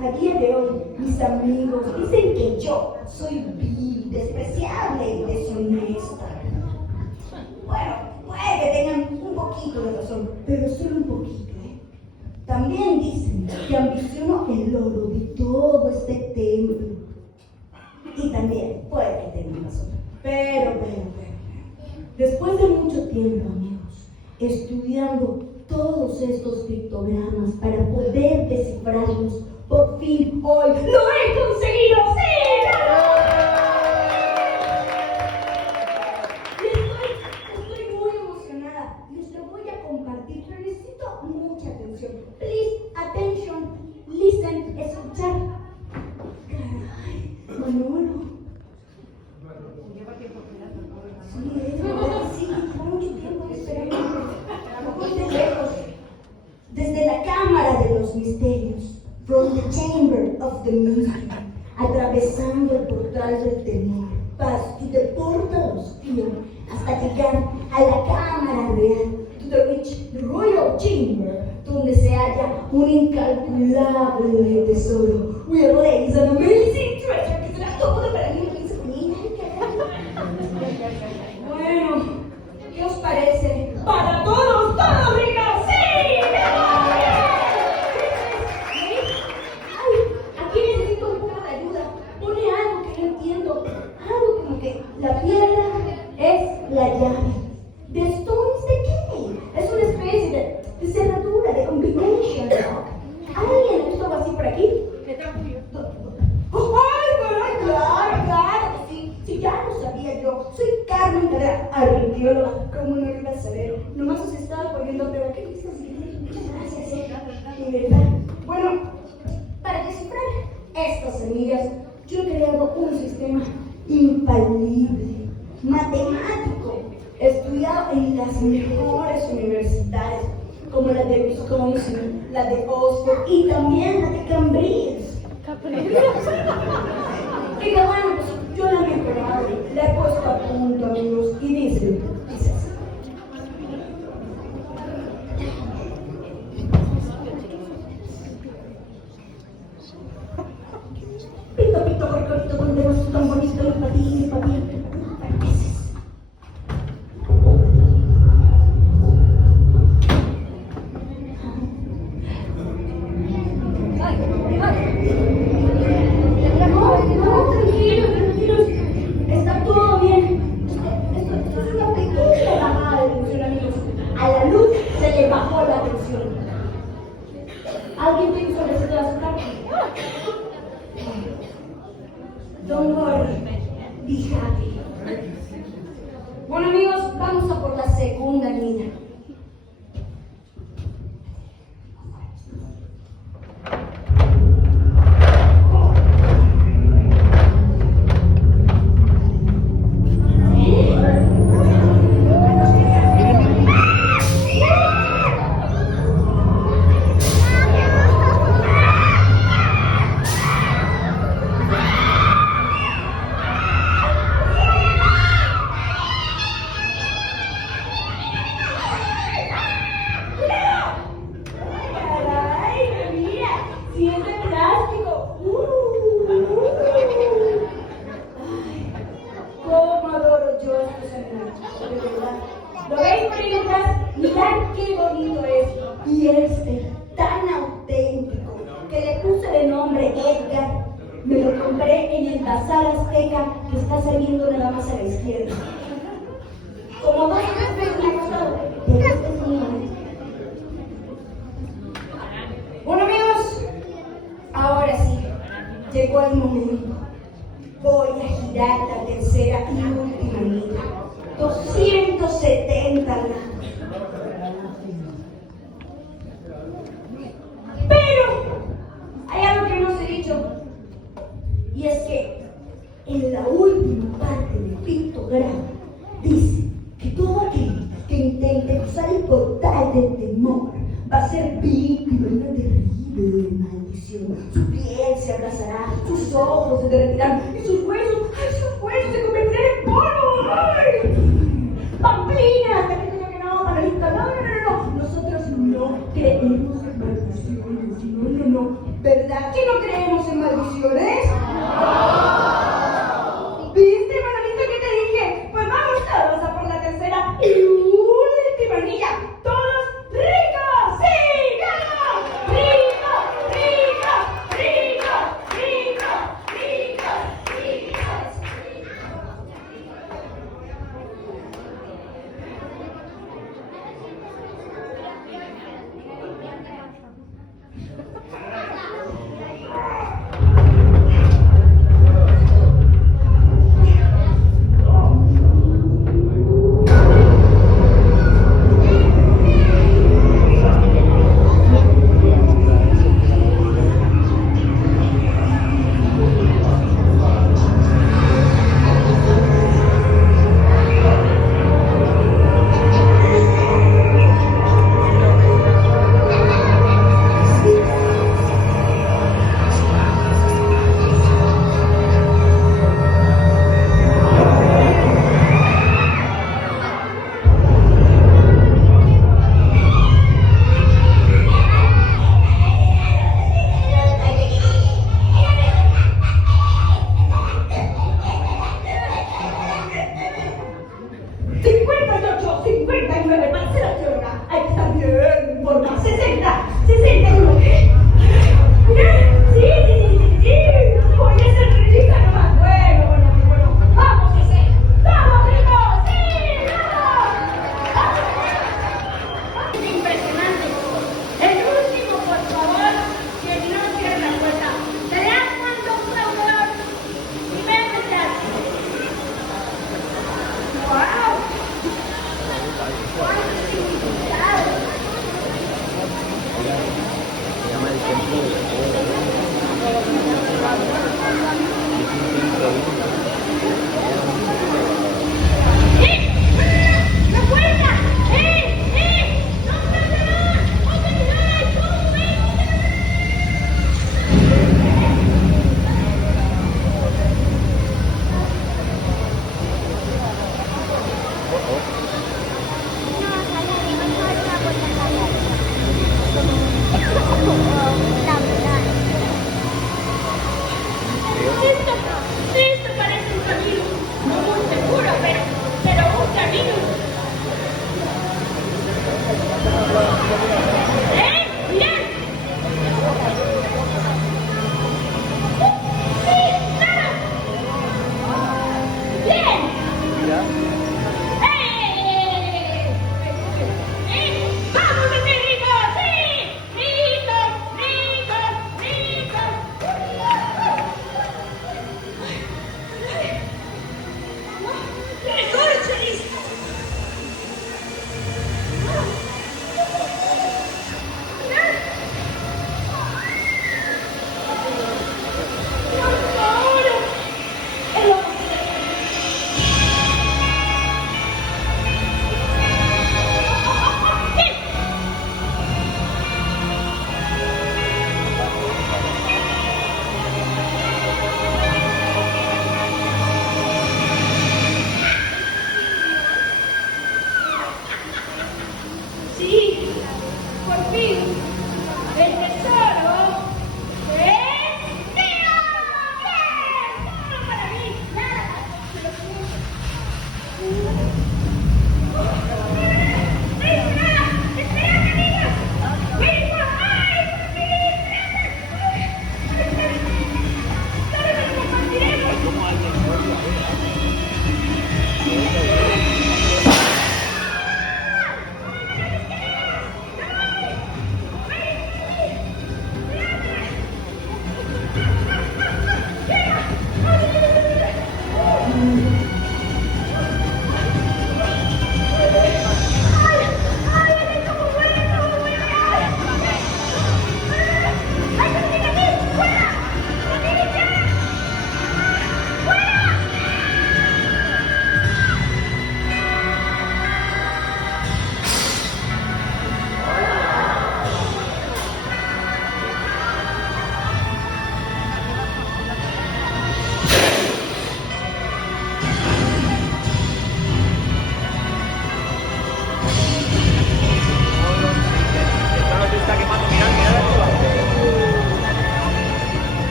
a día de hoy, mis amigos dicen que yo soy vil, despreciable y deshonesta. Bueno, puede que tengan un poquito de razón, pero solo un poquito, ¿eh? También dicen que ambiciono el oro de todo este templo. Y también puede que tengan razón. Pero. Después de mucho tiempo, amigos, estudiando todos estos pictogramas para poder descifrarlos, por fin hoy lo he conseguido. ¡Sí! Estoy muy emocionada. Les lo voy a compartir, pero necesito mucha atención. Please, attention, listen, escuchar. Caray, Manolo. Sí, lleva mucho tiempo esperando. Muy lejos. Desde la cámara de los misterios, from the chamber of the mystery, atravesando el portal del temor, pass to the portal of fear, hasta llegar a la cámara real, to the rich royal chamber, donde se halla un incalculable tesoro. We have laid an amazing treasure que será todo para mí. Bueno, ¿qué os parece? ¡Para todos, todos, digan sí! Ay, aquí necesito un poco de ayuda. Pone algo que no entiendo. Algo como que la piedra es la llave. ¿The stones de qué? Es una especie de cerradura, de combination. ¿Alguien ha visto algo así por aquí? ¿Qué tal, Julio? ¡Ay, claro! Sí, ya lo sabía yo. Soy Carmen Carrera, arqueóloga. ¿Cómo no lo iba a saber? Nomás os estaba poniendo, pero ¿qué dices? Muchas gracias, de verdad. Bueno, para descifrar estas semillas, yo he creado un sistema infalible, matemático, estudiado en las mejores universidades, como la de Wisconsin, la de Oxford y también la de Cambridge. Y que bueno, pues yo la he mejorado, la he puesto a punto, amigos, y dice así. Pito, corcorito, con dedos tan bonito, y patín. ¿Alguien piensa sobre ese azúcar? Don't worry, be happy. Bueno, amigos, vamos a por la segunda mina. ¿Lo veis, marinetas? Mirad qué bonito es. Y tan auténtico, que le puse de nombre Edgar. Me lo compré en el Bazar Azteca, que está saliendo nada más a la izquierda. Como 2 veces me ha costado, pero este es mío. Bueno, amigos, ahora sí, llegó el momento. Voy a girar la tercera y última mina. 270 grados. Pero hay algo que no os he dicho, y es que en la última parte del pictograma dice que todo aquel que intente cruzar el portal del temor va a ser víctima de una terrible maldición. Su piel se abrazará, sus ojos se derretirán y sus huesos